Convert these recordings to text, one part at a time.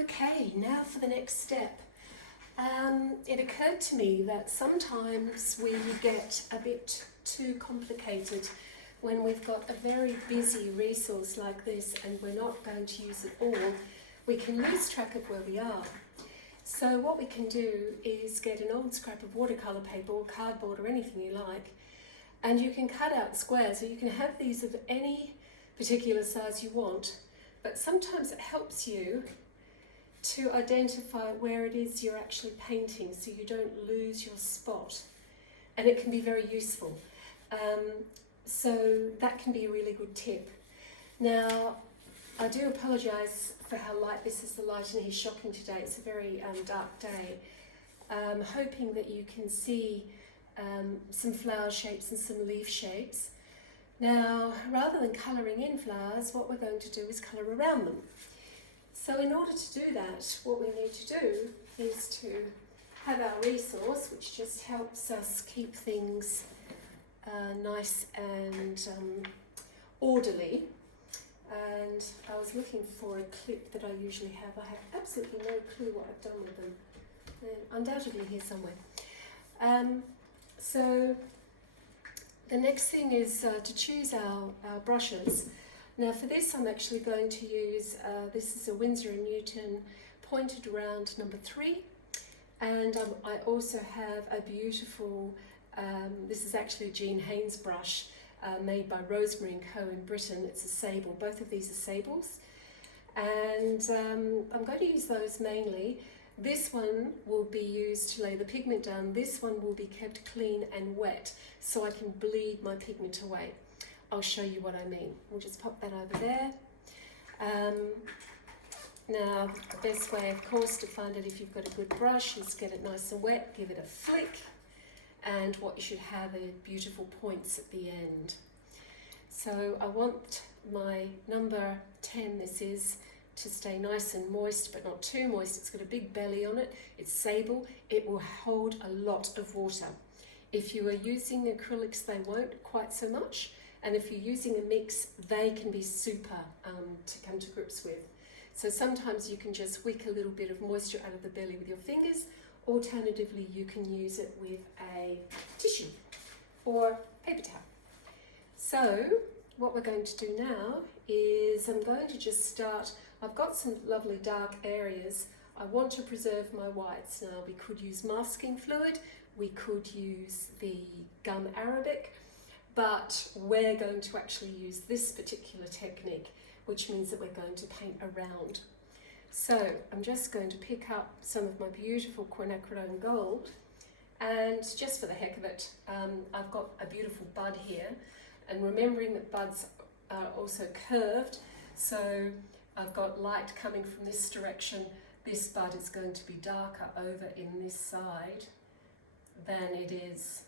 Okay, now for the next step. It occurred to me that sometimes we get a bit too complicated when we've got a very busy resource like this and we're not going to use it all. We can lose track of where we are. So what we can do is get an old scrap of watercolour paper or cardboard or anything you like, and you can cut out squares. So you can have these of any particular size you want, but sometimes it helps you to identify where it is you're actually painting so you don't lose your spot, and it can be very useful. So that can be a really good tip. Now, I do apologise for how light this is. The light in here is shocking today. It's a very dark day. I'm hoping that you can see some flower shapes and some leaf shapes. Now, rather than colouring in flowers, what we're going to do is colour around them. So in order to do that, what we need to do is to have our resource, which just helps us keep things nice and orderly. And I was looking for a clip that I usually have. I have absolutely no clue what I've done with them. They're undoubtedly here somewhere. So the next thing is to choose our brushes. Now for this I'm actually going to use, this is a Winsor & Newton pointed round number 3, and I also have a beautiful, this is actually a Jean Haynes brush made by Rosemary & Co in Britain. It's a sable, both of these are sables, and I'm going to use those mainly. This one will be used to lay the pigment down. This one will be kept clean and wet so I can bleed my pigment away. I'll show you what I mean. We'll just pop that over there. Now, the best way, of course, to find out if you've got a good brush is get it nice and wet, give it a flick, and what you should have are beautiful points at the end. So I want my number 10, this is, to stay nice and moist, but not too moist. It's got a big belly on it. It's sable. It will hold a lot of water. If you are using acrylics, they won't quite so much. And if you're using a mix, they can be super to come to grips with. So sometimes you can just wick a little bit of moisture out of the belly with your fingers. Alternatively, you can use it with a tissue or paper towel. So what we're going to do now is I'm going to just start. I've got some lovely dark areas. I want to preserve my whites. Now we could use masking fluid, we could use the gum arabic, but we're going to actually use this particular technique, which means that we're going to paint around. So I'm just going to pick up some of my beautiful quinacridone gold, and just for the heck of it, I've got a beautiful bud here, and remembering that buds are also curved, so I've got light coming from this direction. This bud is going to be darker over in this side than it is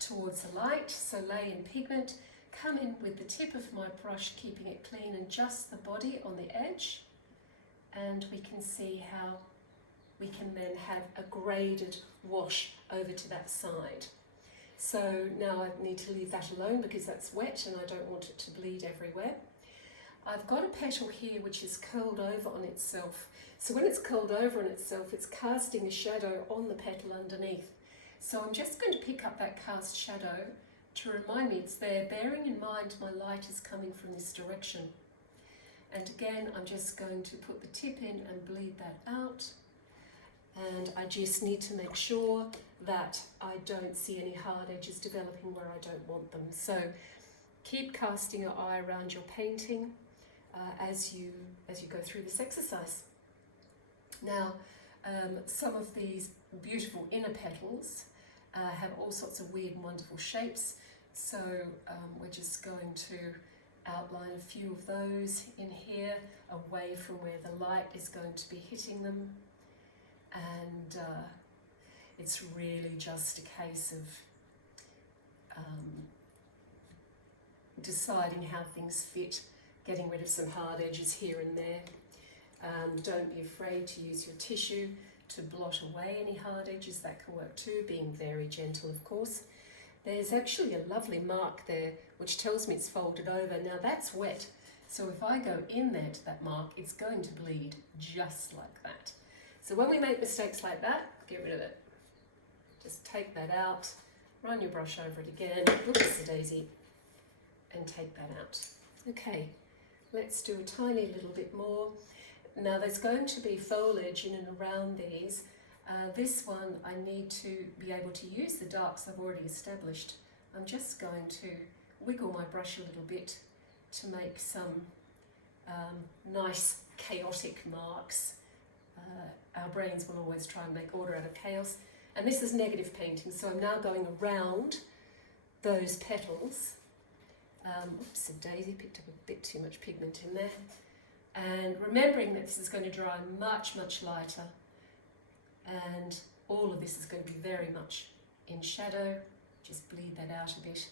towards the light. So lay in pigment, come in with the tip of my brush, keeping it clean, and just the body on the edge, and we can see how we can then have a graded wash over to that side. So now I need to leave that alone because that's wet and I don't want it to bleed everywhere. I've got a petal here which is curled over on itself. So when it's curled over on itself, it's casting a shadow on the petal underneath. So I'm just going to pick up that cast shadow to remind me it's there, bearing in mind my light is coming from this direction. And again, I'm just going to put the tip in and bleed that out. And I just need to make sure that I don't see any hard edges developing where I don't want them. So keep casting your eye around your painting as you go through this exercise. Now, some of these beautiful inner petals have all sorts of weird and wonderful shapes. So we're just going to outline a few of those in here, away from where the light is going to be hitting them. And it's really just a case of deciding how things fit, getting rid of some hard edges here and there. Don't be afraid to use your tissue to blot away any hard edges. That can work too, being very gentle, of course. There's actually a lovely mark there which tells me it's folded over. Now that's wet, So if I go in there to that mark, it's going to bleed just like that. So when we make mistakes like that, get rid of it. Just take that out, run your brush over it again, oops, a daisy, and take that out. Okay, let's do a tiny little bit more. Now there's going to be foliage in and around these. This one I need to be able to use the darks I've already established. I'm just going to wiggle my brush a little bit to make some nice chaotic marks. Our brains will always try and make order out of chaos. And this is negative painting, so I'm now going around those petals. Oops, a daisy, picked up a bit too much pigment in there. And remembering that this is going to dry much, much lighter. And all of this is going to be very much in shadow. Just bleed that out a bit.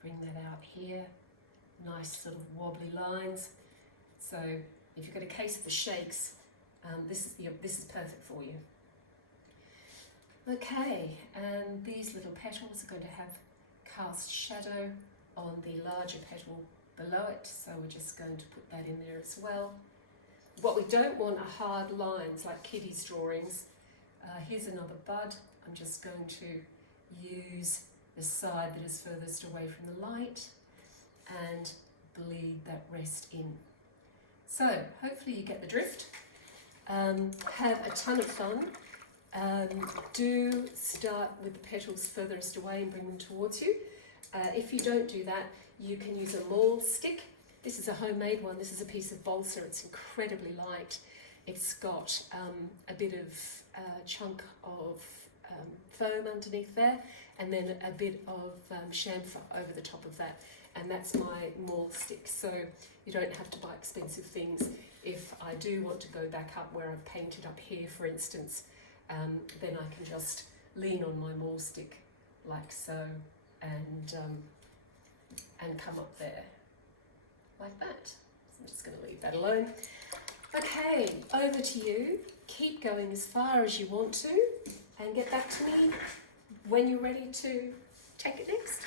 Bring that out here. Nice sort of wobbly lines. So if you've got a case of the shakes, this is perfect for you. Okay, and these little petals are going to have cast shadow on the larger petal below it, so we're just going to put that in there as well. What we don't want are hard lines like Kitty's drawings. Here's another bud. I'm just going to use the side that is furthest away from the light and bleed that rest in. So hopefully you get the drift. Have a ton of fun. Do start with the petals furthest away and bring them towards you. If you don't do that, you can use a maul stick. This is a homemade one. This is a piece of balsa. It's incredibly light. It's got a bit of chunk of foam underneath there, and then a bit of chamfer over the top of that. And that's my maul stick. So you don't have to buy expensive things. If I do want to go back up where I've painted up here, for instance, then I can just lean on my maul stick like so, and come up there like that. So I'm just going to leave that alone. Okay, over to you. Keep going as far as you want to, and get back to me when you're ready to take it next.